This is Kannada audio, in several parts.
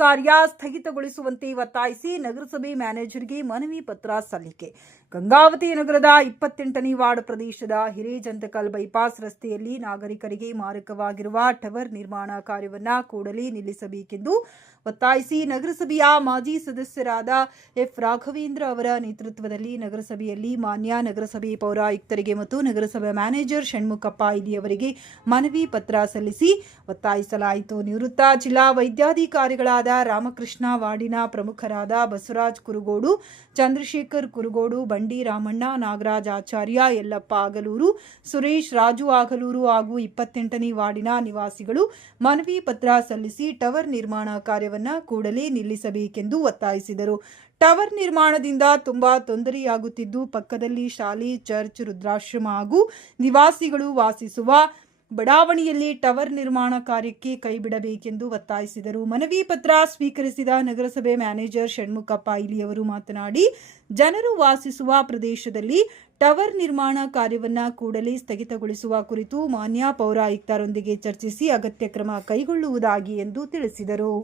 ಕಾರ್ಯ ಸ್ಥಗಿತಗೊಳಿಸುವಂತೆ ಒತ್ತಾಯಿಸಿ ನಗರಸಭೆ ಮ್ಯಾನೇಜರ್ಗೆ ಮನವಿ ಪತ್ರ ಸಲ್ಲಿಕೆ. ಗಂಗಾವತಿ ನಗರದ 28ನೇ ವಾರ್ಡ್ ಪ್ರದೇಶದ ಹಿರೇಜಂತಕಲ್ ಬೈಪಾಸ್ ರಸ್ತೆಯಲ್ಲಿ ನಾಗರಿಕರಿಗೆ ಮಾರಕವಾಗಿರುವ ಟವರ್ ನಿರ್ಮಾಣ ಕಾರ್ಯವನ್ನು ಕೂಡಲೇ ನಿಲ್ಲಿಸಬೇಕೆಂದು ಒತ್ತಾಯಿಸಿ ನಗರಸಭೆಯ ಮಾಜಿ ಸದಸ್ಯರಾದ ಎಫ್ ರಾಘವೇಂದ್ರ ಅವರ ನೇತೃತ್ವದಲ್ಲಿ ನಗರಸಭೆಯಲ್ಲಿ ಮಾನ್ಯ ನಗರಸಭೆ ಪೌರಾಯುಕ್ತರಿಗೆ ಮತ್ತು ನಗರಸಭೆ ಮ್ಯಾನೇಜರ್ ಷಣ್ಮುಖಪ್ಪ ಇಲಿಯವರಿಗೆ ಮನವಿ ಪತ್ರ ಸಲ್ಲಿಸಿ ಒತ್ತಾಯಿಸಲಾಯಿತು. ನಿವೃತ್ತ ಜಿಲ್ಲಾ ವೈದ್ಯಾಧಿಕಾರಿಗಳಾದ ರಾಮಕೃಷ್ಣ, ವಾರ್ಡಿನ ಪ್ರಮುಖರಾದ ಬಸವರಾಜ್ ಕುರುಗೋಡು, ಚಂದ್ರಶೇಖರ್ ಕುರುಗೋಡು, ಬಂಡಿ ರಾಮಣ್ಣ, ನಾಗರಾಜ್ ಆಚಾರ್ಯ, ಯಲ್ಲಪ್ಪ ಆಗಲೂರು, ಸುರೇಶ್ ರಾಜು ಆಗಲೂರು ಹಾಗೂ 28ನೇ ವಾರ್ಡಿನ ನಿವಾಸಿಗಳು ಮನವಿ ಪತ್ರ ಸಲ್ಲಿಸಿ ಟವರ್ ನಿರ್ಮಾಣ ಕಾರ್ಯವನ್ನು ಕೂಡಲೇ ನಿಲ್ಲಿಸಬೇಕೆಂದು ಒತ್ತಾಯಿಸಿದರು. ಟವರ್ ನಿರ್ಮಾಣದಿಂದ ತುಂಬಾ ತೊಂದರೆಯಾಗುತ್ತಿದ್ದು, ಪಕ್ಕದಲ್ಲಿ ಶಾಲೆ, ಚರ್ಚ್, ವೃದ್ಧಾಶ್ರಮ ಹಾಗೂ ನಿವಾಸಿಗಳು ವಾಸಿಸುವ ಬಡಾವಣೆಯಲ್ಲಿ ಟವರ್ ನಿರ್ಮಾಣ ಕಾರ್ಯಕ್ಕೆ ಕೈಬಿಡಬೇಕೆಂದು ಒತ್ತಾಯಿಸಿದರು. ಮನವಿ ಪತ್ರ ಸ್ವೀಕರಿಸಿದ ನಗರಸಭೆ ಮ್ಯಾನೇಜರ್ ಷಣ್ಮುಖಪ್ಪ ಇಲಿಯವರು ಮಾತನಾಡಿ, ಜನರು ವಾಸಿಸುವ ಪ್ರದೇಶದಲ್ಲಿ ಟವರ್ ನಿರ್ಮಾಣ ಕಾರ್ಯವನ್ನು ಕೂಡಲೇ ಸ್ಥಗಿತಗೊಳಿಸುವ ಕುರಿತು ಮಾನ್ಯ ಪೌರಾಯುಕ್ತರೊಂದಿಗೆ ಚರ್ಚಿಸಿ ಅಗತ್ಯ ಕ್ರಮ ಕೈಗೊಳ್ಳುವುದಾಗಿ ಎಂದು ತಿಳಿಸಿದರು.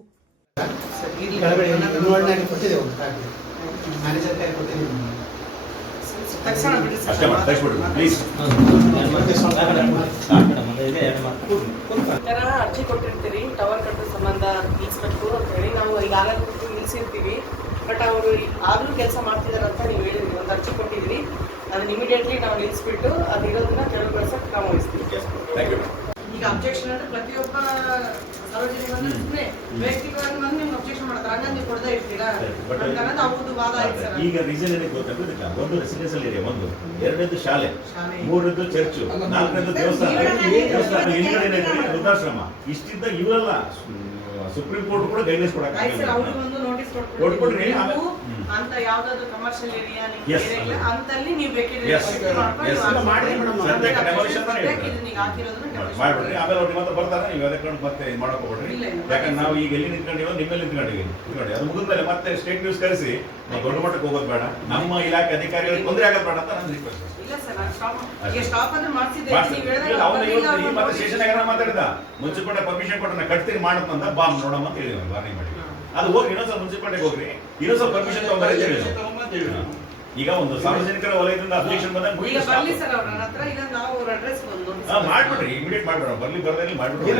ಅರ್ಜಿ ಕೊಟ್ಟಿರ್ತೀರಿ ಟವರ್ ಕಟ್ಟೋ ಸಂಬಂಧ ನಿಲ್ಲಿಸ್ಬೇಕು ಅಂತ ಹೇಳಿ ನಾವು ಈಗಾಗಲೇ ನಿಲ್ಲಿಸಿರ್ತೀವಿ. ಬಟ್ ಅವರು ಆಗಲೂ ಕೆಲಸ ಮಾಡ್ತಿದ್ದಾರೆ ಅಂತ ನೀವು ಹೇಳಿದ್ರಿ, ಒಂದು ಅರ್ಜಿ ಕೊಟ್ಟಿದ್ರಿ, ಅದನ್ನ ಇಮಿಡಿಯೇಟ್ಲಿ ನಾವು ನಿಲ್ಲಿಸ್ಬಿಟ್ಟು ಅದು ಇರೋದನ್ನ ತೆರವುಗೊಳಿಸಕ್ಕೆ ಕ್ರಮ ವಹಿಸ್ತೀವಿ. ಈಗ ಅಬ್ಜೆಕ್ಷನ್ ಅಂದ್ರೆ ಪ್ರತಿಯೊಬ್ಬ ಸಾರ್ವಜನಿಕ ವೈಯಕ್ತಿಕವಾಗಿ ಬಂದು ನಿಮ್ಗೆ ಅಬ್ಜೆಕ್ಷನ್ ಮಾಡ್ತಾರೆ, ಹಂಗಂದ್ರೆ ನೀವು ಕೊಡದೇ ಇರ್ತೀರಾ ಅಂತ ಅವ್ರದ್ದು ವಾದ ಆಯ್ತು ಸರ್. ಈಗ ರೀಸನ್ ಏನಿದೆ ಗೊತ್ತಾಗೋದಿಲ್ಲ. ಒಂದು ರೆಸಿಡೆನ್ಸಿಯಲ್ ಏರಿಯಾ, ಒಂದು ಎರಡನೇದು ಶಾಲೆ, ಮೂರನೇದು ಚರ್ಚ್, ನಾಲ್ಕನೇದು ದೇವಸ್ಥಾನ, ಹಿಂದ್ಗಡೆ ವೃದ್ಧಾಶ್ರಮ. ಇಷ್ಟಿದ್ದ ಇವರೆಲ್ಲ ಸುಪ್ರೀಂ ಕೋರ್ಟ್ ಕೂಡ ಗೈಡ್ಲೈನ್ಸ್ ಕೊಡ್ಕೊಡ್ರಿ. ಅಂತ ಯಾವ್ದಾದ್ರು ಕಮರ್ಷಿಯಲ್ ಏರಿಯಾ ಅಂತಲ್ಲಿ ನೀವು ಬೇಕಿದ್ರೆ ಮಾಡ್ಬಿಡ್ರಿ. ಆಮೇಲೆ ಅವ್ರಿಗೆ ಮತ್ತೆ ಬರ್ತಾರೆ, ನೀವು ಅದಕ್ಕೆ ಮತ್ತೆ ಮಾಡ್ಕೊಬಿಡ್ರಿ. ಯಾಕಂದ್ರೆ ನಾವು ಈಗ ಎಲ್ಲಿ ನಿಂತ್ಕೊಂಡಿವೋ ನಿಮ್ಮಲ್ಲಿ ನಿಂತ್ಕೊಂಡಿವಿ. ಅದು ಮುಗಿದ್ಮೇಲೆ ಮತ್ತೆ ಸ್ಟೇಟ್ ನ್ಯೂಸ್ ಕರೆಸಿ ನಾವು ದೊಡ್ಡ ಮಟ್ಟಕ್ಕೆ ಹೋಗೋದು ಬೇಡ, ನಮ್ಮ ಇಲಾಖೆ ಅಧಿಕಾರಿಗಳಿಗೆ ತೊಂದರೆ ಆಗೋದು ಬೇಡ ಅಂತ ನನ್ನ ರಿಕ್ವೆಸ್ಟ್. ಮತ್ತೆ ಸ್ಟೇಷನ್ ಮಾತಾಡಿದ ಮುನ್ಸಿಪಾಲಿಟಿ ಪರ್ಮಿಷನ್ ಕೊಟ್ಟು ಕಟ್ತೀನಿ ಮಾಡತ್ತಂದ ಬಾಂಬ್ ನೋಡಮ್ಮ ಅಂತ ಹೇಳಿದ್ರು, ವಾರ್ನಿಂಗ್ ಮಾಡಿ. ಅದು ಹೋಗಿ ಇನ್ನೊಂದ್ಸಲ ಮುನ್ಸಿಪಾಲಿಟಿಗೆ ಹೋಗ್ರಿ, ಇನ್ನೊಂದ್ಸಲ ಪರ್ಮಿಷನ್ ತಗೊಂಡ್ಬಂದ್ರೆ. ಈಗ ಒಂದು ಸಾರ್ವಜನಿಕರ ವಲಯದಿಂದ ಅಬ್ಜೆಕ್ಷನ್ ಬಂದಾಗ ಮಾಡ್ಬಿಡ್ರಿ, ಇಮಿಡಿಯೇಟ್ ಮಾಡ್ಬೇಡ, ಬರ್ಲಿ ಬರ್ದಲ್ಲಿ ಮಾಡ್ಬಿಡ್ರಿ.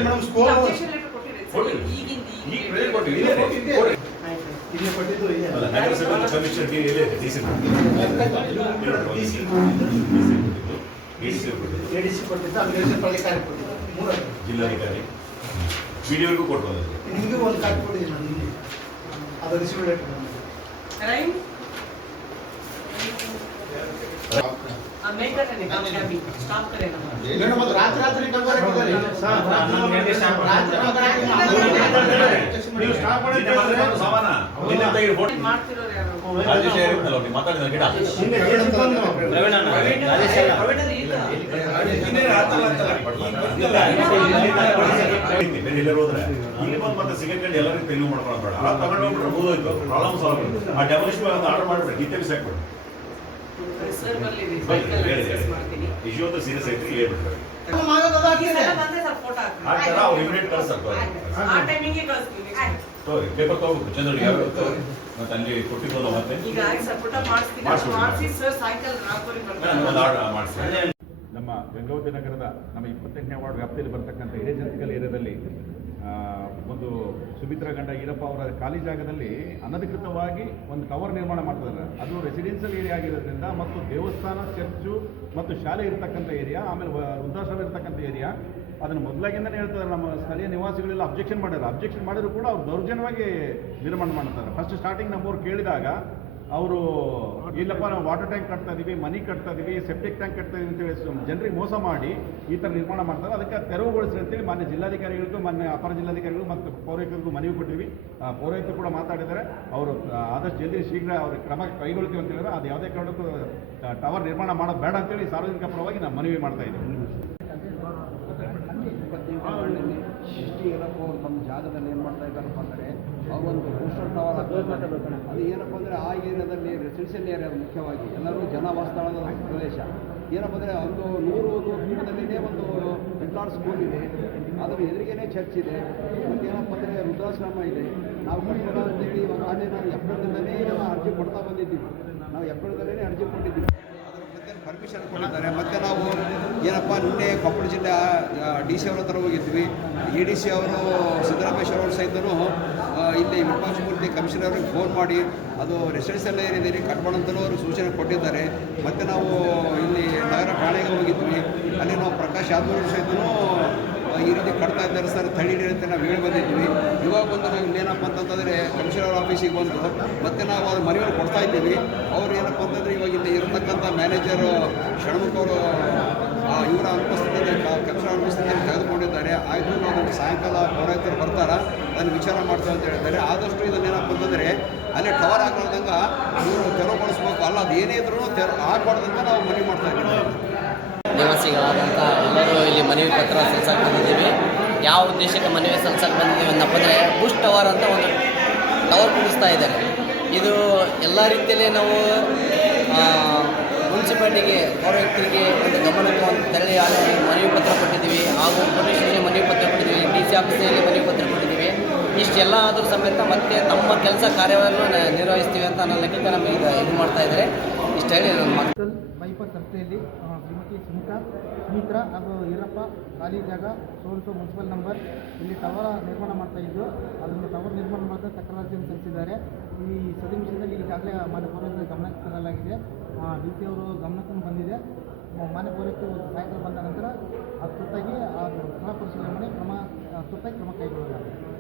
ಜಿಲ್ಲಾಧಿಕಾರಿ ವಿಡಿಯೋಗೂ ಕೊಡ್ಬೋದು. ನಿಮಗೂ ಒಂದು ಕಾರ್ಡ್ ಕೊಟ್ಟಿದ್ದೀನಿ, ಅದು ರಿಸೀವ್ ರಾತ್ರಿ ಹೋದ್ರೆ ಇಲ್ಲಿ ಬಂದು ಮತ್ತೆ ಸಿಗಕ್ಕೆ ಎಲ್ಲರಿಗೂ ತೆಲುಗು ಮಾಡ್ಕೊಳ್ಳೋದು ಬೇಡ. ತಗೊಂಡೋಗ್ಬಿಟ್ರೆ ಮುಗಿದೋಯ್ತು, ಪ್ರಾಬ್ಲಮ್ ಸಾಲ್ವ್ ಆಗುತ್ತೆ. ಆ ಡೆಮೊಲಿಷನ್ ಆರ್ಡರ್ ಮಾಡ್ಬಿಡಿ, ಡಿಟೇಲ್ ಬಿಸಾಕ್ಬಿಡಿ. ಇಶ್ಯೂ ಸೀರಿಯಸ್ ಐತಿ, ಹೇಳ್ಬಿಡ್ತಾರೆ. ಅವ್ರು ಇಮಿಡಿಯೇಟ್ ಕಳ್ಸಕ್ಕೆ ಪೇಪರ್ ತಗೋಬೇಕು, ಚಂದ್ರನಿಗೆ ಮತ್ತೆ ಅಲ್ಲಿ ಕೊಟ್ಟಿದ್ದು ಮತ್ತೆ ಮಾಡಿಸಿ. ನಮ್ಮ ಗಂಗಾವತಿ ನಗರದ ನಮ್ಮ 28ನೇ ವಾರ್ಡ್ ವ್ಯಾಪ್ತಿಯಲ್ಲಿ ಬರ್ತಕ್ಕಂಥ ಹಿರೇಜಂತಕಲ್ ಏರಿಯಾದಲ್ಲಿ ಒಂದು ಸುಮಿತ್ರಾ ಗಂಡ ಈರಪ್ಪ ಅವರ ಖಾಲಿ ಜಾಗದಲ್ಲಿ ಅನಧಿಕೃತವಾಗಿ ಒಂದು ಟವರ್ ನಿರ್ಮಾಣ ಮಾಡ್ತಿದ್ದಾರೆ. ಅದು ರೆಸಿಡೆನ್ಷಿಯಲ್ ಏರಿಯಾ ಆಗಿರೋದ್ರಿಂದ ಮತ್ತು ದೇವಸ್ಥಾನ, ಚರ್ಚು ಮತ್ತು ಶಾಲೆ ಇರ್ತಕ್ಕಂಥ ಏರಿಯಾ, ಆಮೇಲೆ ವೃದ್ಧಾಶ್ರಮ ಇರ್ತಕ್ಕಂಥ ಏರಿಯಾ. ಅದನ್ನು ಮೊದಲಾಗಿಂದನೇ ಹೇಳ್ತಾರೆ, ನಮ್ಮ ಸ್ಥಳೀಯ ನಿವಾಸಿಗಳೆಲ್ಲ ಅಬ್ಜೆಕ್ಷನ್ ಮಾಡಿದ್ರು ಕೂಡ ಅವ್ರು ದೌರ್ಜನ್ಯವಾಗಿ ನಿರ್ಮಾಣ ಮಾಡ್ತಾರೆ. ಫಸ್ಟ್ ಸ್ಟಾರ್ಟಿಂಗ್ ನಮ್ಮವ್ರು ಕೇಳಿದಾಗ ಅವರು ಇಲ್ಲಪ್ಪ ನಾವು ವಾಟರ್ ಟ್ಯಾಂಕ್ ಕಟ್ತಾ ಇದೀವಿ, ಮನಿ ಕಟ್ತಾ ಇದೀವಿ, ಸೆಪ್ಟಿಕ್ ಟ್ಯಾಂಕ್ ಕಟ್ತಾ ಇದೀವಿ ಅಂತೇಳಿ ಜನರಿಗೆ ಮೋಸ ಮಾಡಿ ಈ ಥರ ನಿರ್ಮಾಣ ಮಾಡ್ತಾರೆ. ಅದಕ್ಕೆ ತೆರವುಗೊಳಿಸಿ ಅಂತೇಳಿ ಮಾನ್ಯ ಜಿಲ್ಲಾಧಿಕಾರಿಗಳಿಗೂ, ಮಾನ್ಯ ಅಪರ ಜಿಲ್ಲಾಧಿಕಾರಿಗಳು ಮತ್ತು ಪೌರಾಯುಕ್ತರಿಗೂ ಮನವಿ ಕೊಟ್ಟಿವಿ. ಪೌರಾಯುಕ್ತರು ಕೂಡ ಮಾತಾಡಿದ್ದಾರೆ, ಅವರು ಆದಷ್ಟು ಜಲ್ದಿ ಶೀಘ್ರ ಅವ್ರ ಕ್ರಮ ಕೈಗೊಳ್ತೀವಿ ಅಂತ ಹೇಳಿದ್ರೆ ಅದು ಯಾವುದೇ ಕಾರಣಕ್ಕೂ ಟವರ್ ನಿರ್ಮಾಣ ಮಾಡೋದು ಬೇಡ ಅಂತೇಳಿ ಸಾರ್ವಜನಿಕ ಪರವಾಗಿ ನಾನು ಮನವಿ ಮಾಡ್ತಾ ಇದ್ದೀನಿ. ಏನಪ್ಪ ಅವ್ರು ತಮ್ಮ ಜಾಗದಲ್ಲಿ ಏನು ಮಾಡ್ತಾ ಇದ್ದಾರಪ್ಪ ಅಂದರೆ ಅವರೊಂದು ಬೂಸ್ಟರ್ ಟವರ್ ಹಾಕ್ತಾರೆ. ಅದು ಏನಪ್ಪ ಅಂದರೆ ಆ ಏರಿಯಾದಲ್ಲಿ ರೆಸಿಡೆನ್ಷಿಯಲ್ ಏರಿಯಾ ಮುಖ್ಯವಾಗಿ ಎಲ್ಲರೂ ಜನ ವಾಸ್ತವದ ಪ್ರದೇಶ. ಏನಪ್ಪ ಅಂದರೆ ಒಂದು 100 ದೂರದಲ್ಲಿನೇ ಒಂದು ಮಿಡ್ಲಾರ್ ಸ್ಕೂಲ್ ಇದೆ, ಅದರ ಎದುರಿಗೇನೆ ಚರ್ಚ್ ಇದೆ, ಮತ್ತು ಏನಪ್ಪ ಅಂದರೆ ವೃದ್ಧಾಶ್ರಮ ಇದೆ. ನಾವು ಮಾಡಿ ನಾವು ಏಪ್ರಿಲ್ದಲ್ಲೇ ನಾವು ಅರ್ಜಿ ಕೊಡ್ತಾ ಬಂದಿದ್ದೀವಿ. ನಾವು ಏಪ್ರಿಲ್ದಲ್ಲೇ ಅರ್ಜಿ ಕೊಟ್ಟಿದ್ದೀವಿ. ಅದರ ಮತ್ತೆ ಪರ್ಮಿಷನ್ ಕೊಟ್ಟಿದ್ದಾರೆ. ಮತ್ತು ನಾವು ಏನಪ್ಪ ನಿನ್ನೆ ಕೊಪ್ಪಳ ಜಿಲ್ಲೆ ಡಿ ಸಿ ಅವ್ರ ಹತ್ರ ಹೋಗಿದ್ವಿ. ಎ ಡಿ ಸಿ ಅವರು ಸಿದ್ದರಾಮೇಶ್ವರ ಅವರು ಸಹಿತನೂ ಇಲ್ಲಿ ವಿರೂಪಾಕ್ಷಮೂರ್ತಿ ಕಮಿಷನರ್ ಅವ್ರಿಗೆ ಫೋನ್ ಮಾಡಿ ಅದು ರೆಸಿಡೆನ್ಷಿಯಲ್ ಏರಿಯಾದಲ್ಲಿ ಕಟ್ಮಾಡಂತಲೂ ಅವರು ಸೂಚನೆ ಕೊಟ್ಟಿದ್ದಾರೆ. ಮತ್ತು ನಾವು ಇಲ್ಲಿ ನಗರ ಠಾಣೆಗೆ ಹೋಗಿದ್ವಿ. ಅಲ್ಲಿ ನಾವು ಪ್ರಕಾಶ್ ಯಾದವ್ ಅವರು ಸಹಿತನೂ ಈ ರೀತಿ ಕಟ್ತಾ ಇದ್ದಾರೆ ಸರ್, ತಡೀರಿ ಅಂತ ನಾವು ಹೇಳಿ ಬಂದಿದ್ವಿ. ಇವಾಗ ಬಂದು ನಾವು ಇಲ್ಲೇನಪ್ಪ ಅಂತಂತಂದರೆ ಕಮಿಷನರ್ ಆಫೀಸಿಗೆ ಬಂದು ಮತ್ತೆ ನಾವು ಅದು ಮನವಿಯನ್ನು ಕೊಡ್ತಾ ಇದ್ದೀವಿ. ಅವರು ಏನಪ್ಪ ಅಂತಂದರೆ ಇವಾಗ ಇಲ್ಲಿ ಇರತಕ್ಕಂಥ ಮ್ಯಾನೇಜರ್ ಷಣ್ಮುಖ ಅವರು ಇವರ ಅನುಪಸ್ಥಿತಿಯಲ್ಲಿ ಕಮಿಷನರ್ ಅನುಪಸ್ಥಿತಿಯಲ್ಲಿ ತೆಗೆದುಕೊಂಡಿದ್ದಾರೆ. ಆಯಿತು ನಾವು ಅದನ್ನು ಸಾಯಂಕಾಲ ಪೌರಾಯುಕ್ತರು ಬರ್ತಾರೆ, ಅದನ್ನು ವಿಚಾರ ಮಾಡ್ತಾರೆ ಅಂತ ಹೇಳಿದ್ದಾರೆ. ಆದಷ್ಟು ಇದನ್ನೇನಪ್ಪ ಅಂತಂದರೆ ಅಲ್ಲಿ ಟವರ್ ಹಾಕೋದಂಗೆ ಇವರು ತೆರವುಗೊಳಿಸ್ಬೇಕು, ಅಲ್ಲ ಅದು ಏನೇ ಇದ್ರೂ ಹಾಕ್ಬಾರ್ದಂತ ನಾವು ಮನವಿ ಮಾಡ್ತಾ ಇದ್ದೀವಿ. ನಿವಾಸಿಗಳಾದಂಥ ಎಲ್ಲರೂ ಇಲ್ಲಿ ಮನವಿ ಪತ್ರ ಸಲ್ಲಿಸಕ್ಕೆ ಬಂದಿದ್ದೀವಿ. ಯಾವ ಉದ್ದೇಶಕ್ಕೆ ಮನವಿ ಸಲ್ಲಿಸಕ್ಕೆ ಬಂದಿದ್ದೀವಿ ಅನ್ನಪ್ಪ ಅಂದರೆ ಬುಷ್ ಟವರ್ ಅಂತ ಒಂದು ಟವರ್ ಕುಡಿಸ್ತಾ ಇದ್ದಾರೆ. ಇದು ಎಲ್ಲ ರೀತಿಯಲ್ಲಿ ನಾವು ಮುನ್ಸಿಪಾಲ್ಟಿಗೆ ಪೌರಾಯುಕ್ತರಿಗೆ ಒಂದು ಗಮನಕ್ಕೆ ಒಂದು ತೆರಳಿ ಮನವಿ ಪತ್ರ ಕೊಟ್ಟಿದ್ದೀವಿ. ಹಾಗೂ ಪೊಲೀಸ್ ಸ್ಟೇಷನ್ಗೆ ಮನವಿ ಪತ್ರ ಕೊಟ್ಟಿದ್ದೀವಿ, ಡಿ ಸಿ ಆಫೀಸಿನಲ್ಲಿ ಮನವಿ ಪತ್ರ ಕೊಟ್ಟಿದ್ದೀವಿ. ಇಷ್ಟೆಲ್ಲ ಆದರೂ ಸಮೇತ ಮತ್ತೆ ತಮ್ಮ ಕೆಲಸ ಕಾರ್ಯವನ್ನು ನಿರ್ವಹಿಸ್ತೀವಿ ಅಂತ ನನ್ನ ಲೆಕ್ಕಕ್ಕೆ ನಮಗೆ ಇದು ಮಾಡ್ತಾ ಇದ್ದಾರೆ. ಇಷ್ಟು ಹೇಳಿ ನನ್ನ ಮಾತು. ಬೈಪಾಸ್ ರಸ್ತೆಯಲ್ಲಿ ಶ್ರೀಮತಿ ಸುಮಿತ್ರಾ ಹಾಗೂ ಈರಪ್ಪ ಖಾಲಿ ಜಾಗ ಸೋಲ್ಸೋ ಮುನ್ಸಿಪಲ್ ನಂಬರ್ ಇಲ್ಲಿ ಟವರ್ ನಿರ್ಮಾಣ ಮಾಡ್ತಾ ಇದ್ದು, ಅದನ್ನು ಟವರ್ ನಿರ್ಮಾಣ ಮಾಡಿದ ತಕರಾರನ್ನು ಸಲ್ಲಿಸಿದ್ದಾರೆ. ಈ ಸನ್ನಿವೇಶದಲ್ಲಿ ಈಗಾಗಲೇ ಮಾನ್ಯ ಪೌರಾಯುಕ್ತರ ಗಮನಕ್ಕೆ ತರಲಾಗಿದೆ. ಡಿ ಸಿ ಅವರು ಗಮನಕ್ಕೂ ಬಂದಿದೆ. ಮಾನ್ಯ ಪೌರಾಯುಕ್ತರು ಸಾಯಂಕಾಲ ಬಂದ ನಂತರ ಅದು ತುರ್ತಾಗಿ ಸ್ಥಳ ಪರಿಶೀಲನೆ ಮಾಡಿ ತುರ್ತಾಗಿ ಕ್ರಮ ಕೈಗೊಳ್ಳಲಾಗಿದೆ.